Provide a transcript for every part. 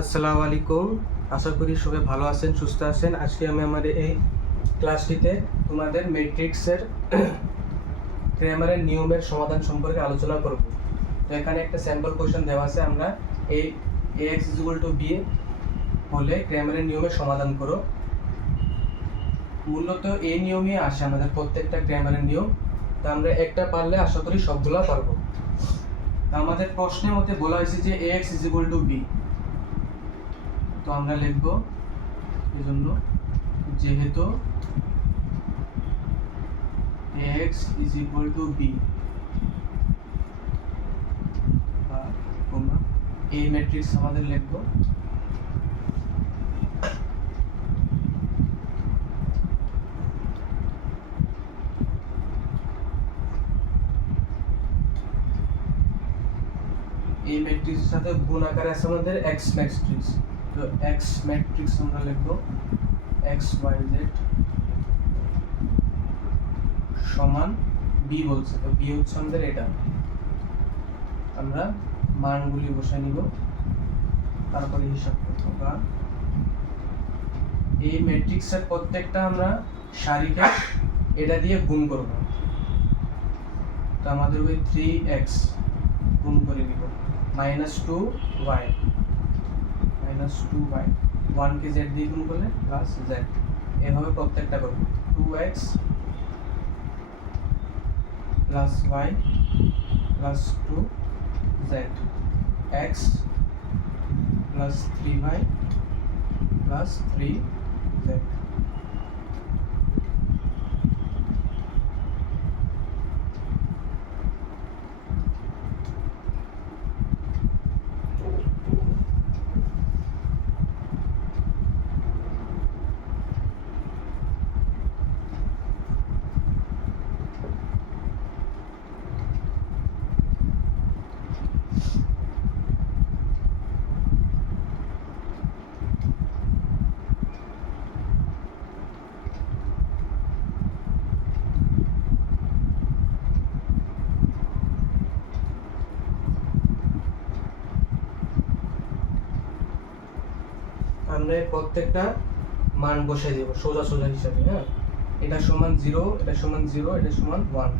আসসালামু আলাইকুম। আশা করি সবাই ভালো আছেন, সুস্থ আছেন। আজকে আমি আমাদের এই ক্লাসটিতে তোমাদের ম্যাট্রিক্সের গ্রামারের নিয়মের সমাধান সম্পর্কে আলোচনা করব। তো এখানে একটা স্যাম্পল কোশ্চেন দেওয়া আছে, আমরা এই ax = b বলে গ্রামারের নিয়মের সমাধান করো। মূলত এই নিয়মই আসে আমাদের প্রত্যেকটা গ্রামারের নিয়ম। তো আমরা একটা পারলে আশা করি সবগুলা পারবো। তো আমাদের প্রশ্নের মধ্যে বলা হয়েছে যে ax = b। তো আমরা লিখব এজন্য যেহেতু ax = b এই ম্যাট্রিক্স আমাদের লিখব এই ম্যাট্রিক্সের সাথে গুণ আকারে আছে আমাদের x ম্যাট্রিক্স। তো x ম্যাট্রিক্স আমরা লিখব x y z সমান b বলছে। তো b হচ্ছে আমাদের এটা, আমরা মানগুলি বসাই নিব, তারপরে হিসাব করব। বা এই ম্যাট্রিক্সের প্রত্যেকটা আমরা সারিকে এটা দিয়ে গুণ করব। তো আমাদের ওই 3x গুণ করে নিব -2y 1 কে z দিয়ে গুণ করলে প্লাস z, এভাবে প্রত্যেকটা করব। 2x plus y plus 2z, x plus 3y plus 3z। আমরা প্রত্যেকটা মান বসিয়ে দেব সোজা সোজা হিসাবে। হ্যাঁ, এটা সমান 0, এটা সমান 0, এটা সমান 1,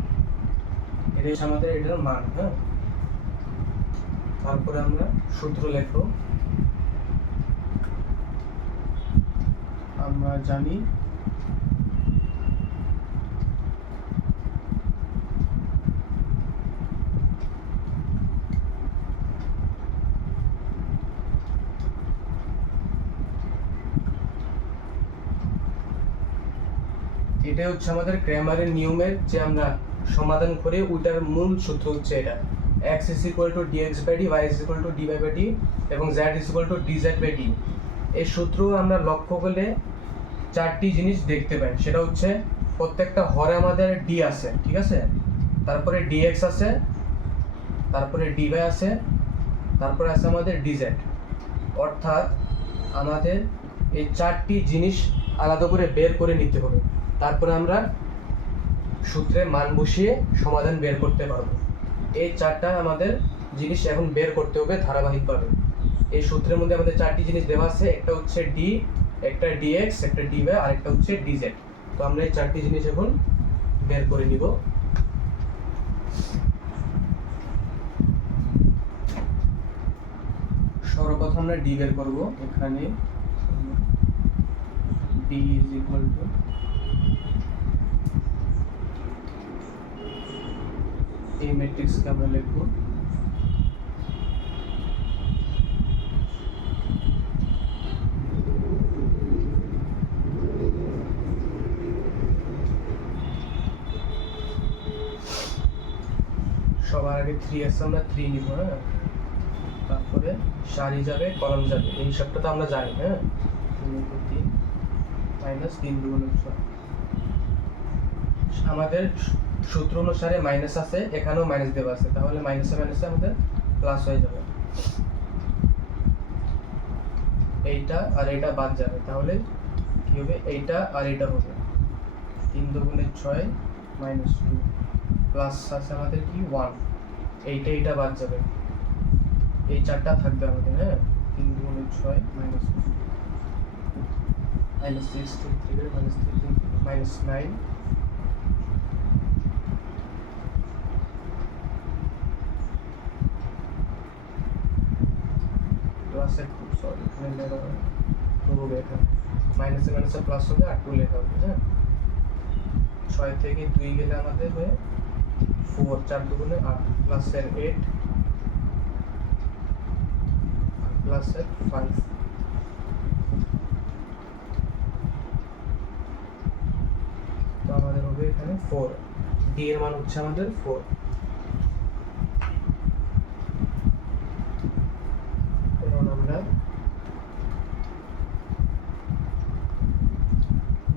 এটা হচ্ছে আমাদের এটার মান। হ্যাঁ, তারপরে আমরা সূত্র লিখব। আমরা জানি এটা হচ্ছে আমাদের গ্রামারের নিয়মের যে আমরা সমাধান করে ওইটার মূল সূত্র হচ্ছে এটা, x = dx/d, y = dy/d এবং z = dz/d। এই সূত্র আমরা লক্ষ্য করলে চারটি জিনিস দেখতে পাই। সেটা হচ্ছে প্রত্যেকটা হরে আমাদের d আছে, ঠিক আছে, তারপরে dx আছে, তারপরে dy আছে, তারপরে আছে আমাদের dz। অর্থাৎ আমাদের এই চারটি জিনিস আলাদা করে বের করে নিতে হবে, তারপরে আমরা সূত্রে মান বসিয়ে সমাধান বের করতে পারবো। এই চারটা আমাদের জিনিস এখন বের করতে হবে ধারাবাহিকভাবে। এই সূত্রের মধ্যে আমাদের চারটি জিনিস দেওয়া আছে, একটা হচ্ছে d, একটা dx, একটা dy আর একটা হচ্ছে dz। তো আমরা এই চারটি জিনিস এখন বের করে নিব। সর্বপ্রথম আমরা d বের করব। এখানে d = এই ম্যাট্রিক্সকে আমরা লিখব সবার আগে 3 আছে, আমরা 3 নিব। হ্যাঁ, তারপরে সারি যাবে, কলাম যাবে, এই হিসাবটা তো আমরা জানি। হ্যাঁ, 3 -3 × 6 আমাদের সূত্র অনুসারে মাইনাস আছে, এখানেও মাইনাস দেওয়া আছে, তাহলে মাইনাসে মাইনাসে আমাদের প্লাস হয়ে যাবে। এইটা আর এইটা বাদ যাবে, তাহলে কি হবে, এইটা আর এইটা হবে 3 × 6 -2 প্লাস আছে আমাদের কি 1, এইটা বাদ যাবে, এই চারটা থাকবে আমাদের। হ্যাঁ, 3 গুণে 6 মাইনাস মাইনাস 6 থেকে মাইনাস 3 মাইনাস 9 প্লাস 2 সরি এখানে লেখা হবে এখানে মাইনাসে মাইনাসে প্লাস হবে আর 2 লেখা হবে। হ্যাঁ, 6 থেকে 2 গেলে আমাদের হয়ে 4 4 দুগুণে 8 প্লাস 8 প্লাস 5 তো আমাদের হবে এখানে 4 ডি এর মান হচ্ছে আমাদের 4। এখন আমরা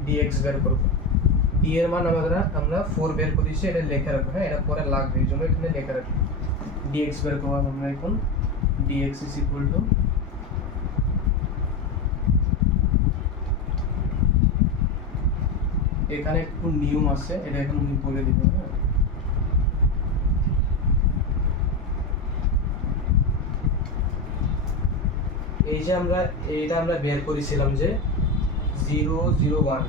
dx বের করব। d এর মান আমরা 4 বের করেছি, এটা লেখা রাখবো। হ্যাঁ, এটা পরে লাগবে, এই জন্য এখানে লেখা রাখবো। dx বের করব আমরা এখন। dx is equal to এখানে একটু নিয়ম আছে, এটা এখন আমি বলে দিব। হ্যাঁ, এই যে আমরা বের করেছিলাম যে 0 0 1,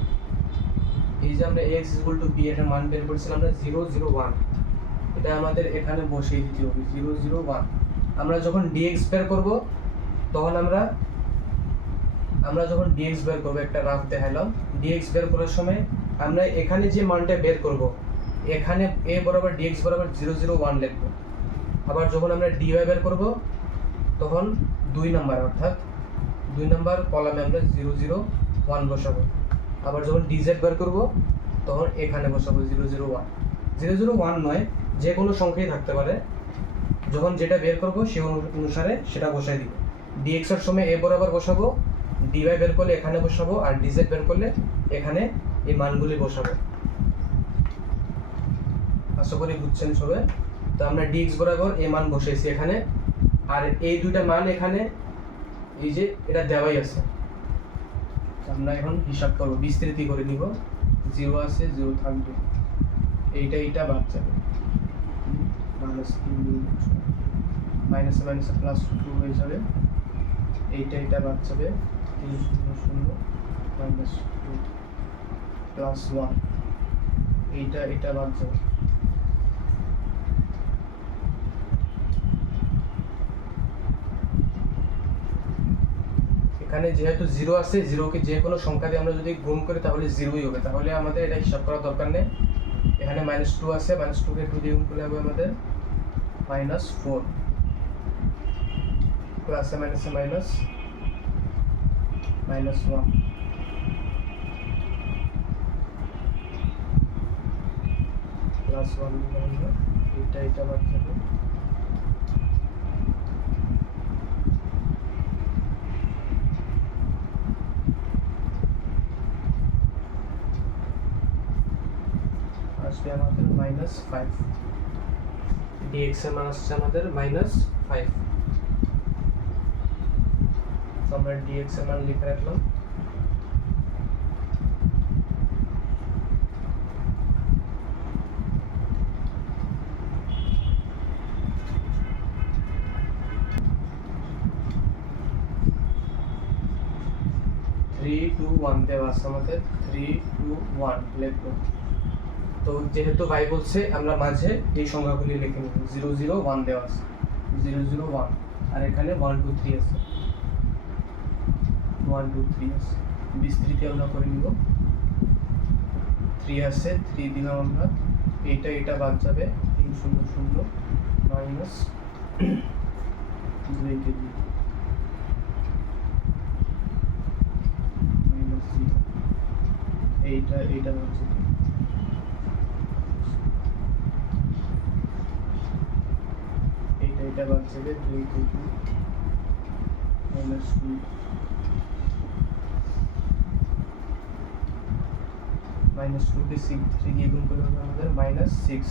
এই যে আমরা x b এর মান বের করেছিলাম আমরা 0 0 1, এটা আমাদের এখানে বসিয়ে দিতে হবে 0 0 1। আমরা যখন dx বের করব তখন আমরা যখন dx বের করব, একটা রাফ দেখাইলাম, dx বের করার সময় আমরা এখানে যে মানটা বের করব এখানে a বরাবর dx বরাবর 0 0 1 লিখব। আবার যখন আমরা dy বের করব তখন 2 নাম্বার অর্থাৎ 2 নাম্বার কলামে আমরা 0 0 1 বসাবো। আবার যখন dz বের করব তখন এখানে বসাবো 0 0 1। 0 0 1 নয়, যে কোনো সংখ্যাই থাকতে পারে, যখন যেটা বের করব সেই অনুসারে সেটা বসাই দিব। dx এর সময় a বরাবর বসাবো, dy বের করলে এখানে বসাবো, আর dz বের করলে এখানে এই মানগুলি বসাবো। আশা করি বুঝছেন সবাই। তো আমরা dx বরাবর এই মান বসাইছি এখানে, আর এই দুইটা মান এখানে এই যে এটা দেওয়াই আছে। আমরা এখন হিসাব করব, বিস্তৃতি করে নিব। 0 আছে 0 থাকবে, এইটা বাদ যাবে, মাইনাস 3 মাইনাসে মাইনাসে প্লাস 2 হয়ে যাবে, এইটা বাদ যাবে 3 0 0 মাইনাস 2 প্লাস 1, এইটা বাদ যাবে। এখানে যেহেতু 0 আছে, 0 কে যে কোনো সংখ্যা দিয়ে আমরা যদি গুণ করি তাহলে 0ই হবে, তাহলে আমাদের এটা হিসাব করার দরকার নেই। এখানে -2 আছে, -2 কে 2 দিয়ে গুণ করলে হবে আমাদের -4 প্লাসে মাইনাসে মাইনাস -1 প্লাস 1 এইটা বাদ যাবে। আসবে আমাদের -5, dx এর মান আসছে আমাদের -5। তো আমরা dx এর মান লিখে রাখলাম। थ्री टू वन দেওয়া আছে আমাদের, 3 2 1 লিখব। তো যেহেতু ভাই বলছে আমরা মাঝে এই সংখ্যাগুলি লিখে নেব। 0 0 1 দেওয়া আছে, 0 0 1, আর এখানে 1 2 3 আছে, 1 2 3 আছে। বিস্তৃতি আমরা করে নিব। 3 আছে, 3 দিলাম আমরা, এটা বাদ যাবে, 3 0 0 মাইনাস 2 কে 2 মাইনাস 0, এইটা বাদ যাবে। এটা বাদ যাবে, 2 কে 2 মাইনাস 2 মাইনাস 2 কে 3 দিয়ে গুণ করলে হবে আমাদের -6।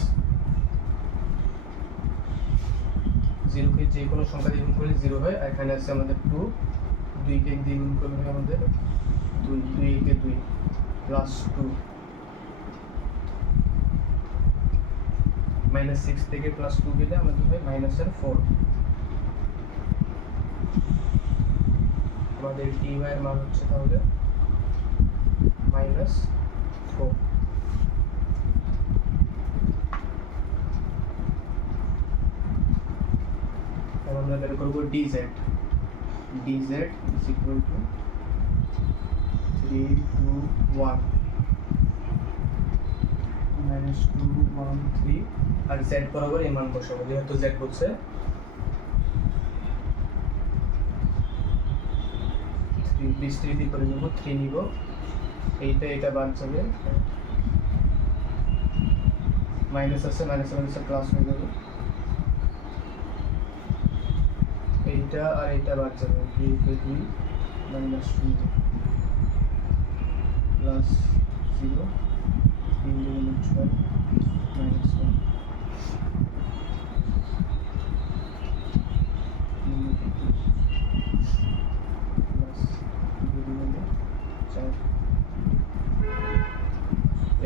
0 কে যে কোনো সংখ্যা দিয়ে গুণ করলে 0 হয়, আর এখানে আছে আমাদের 2, 2 কে দিয়ে গুণ করলে হবে আমাদের 2 কে 2 প্লাস 2, -6 থেকে +2 গেলে আমাদের হয় -4। আমাদের dy এর মান হচ্ছে তাহলে -4। এখন আমরা বের করব dz is equal to 3 2 1 -2 1 3 R z বরাবর এই মান বসাবো, যেহেতু z বলছে। 3 দিয়ে করে নেব, 3 নিব, এটা বাদ যাবে, মাইনাস আছে, মাইনাস প্লাস হয়ে যাবে, এইটা আর এইটা বাদ যাবে, 2 -2 -2 প্লাস 0 3 2 6 -1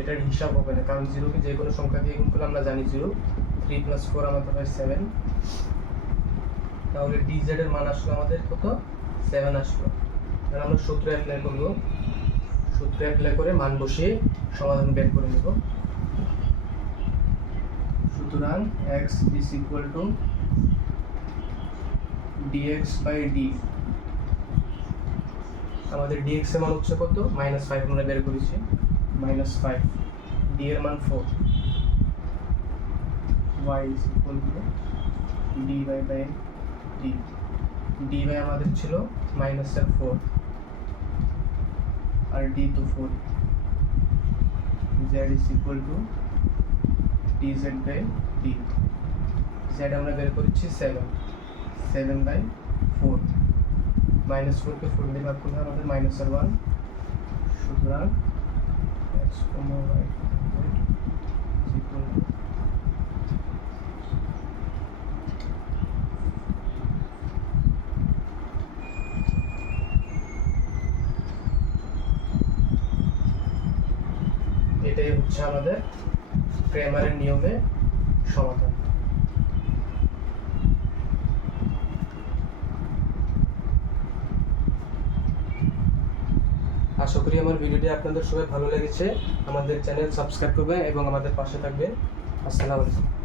এটার হিসাব হবে না, কারণ 0 কে যে কোনো সংখ্যা দিয়ে গুণ করলে আমরা জানি 0। 3 + 4 আমাদের হয় 7। তাহলে dz এর মান আসলো আমাদের কত? 7 আসলো। তাহলে আমরা সূত্র অ্যাপ্লাই করব, সূত্র অ্যাপ্লাই করে মান বসিয়ে সমাধান বের করে নেব। সুতরাং x is equal to dx/d। আমাদের dx এর মান হচ্ছে কত? -5 আমরা বের করেছি, -5, d এর মান 4, y is equal to dy/d। dy আমাদের ছিল -4 আর d তো 4, z is equal to dz/d। z আমরা বের করেছি 7, 7/4, -4 কে 4 দিয়ে ভাগ করলে আমাদের -1। সুতরাং x, y is equal to এটাই হচ্ছে আমাদের ক্রেমারের নিয়মে সমাধান। আশা করি আমার ভিডিওটি আপনাদের সবাই ভালো লেগেছে। আমাদের চ্যানেল সাবস্ক্রাইব করবেন এবং আমাদের পাশে থাকবেন। আসসালামু আলাইকুম।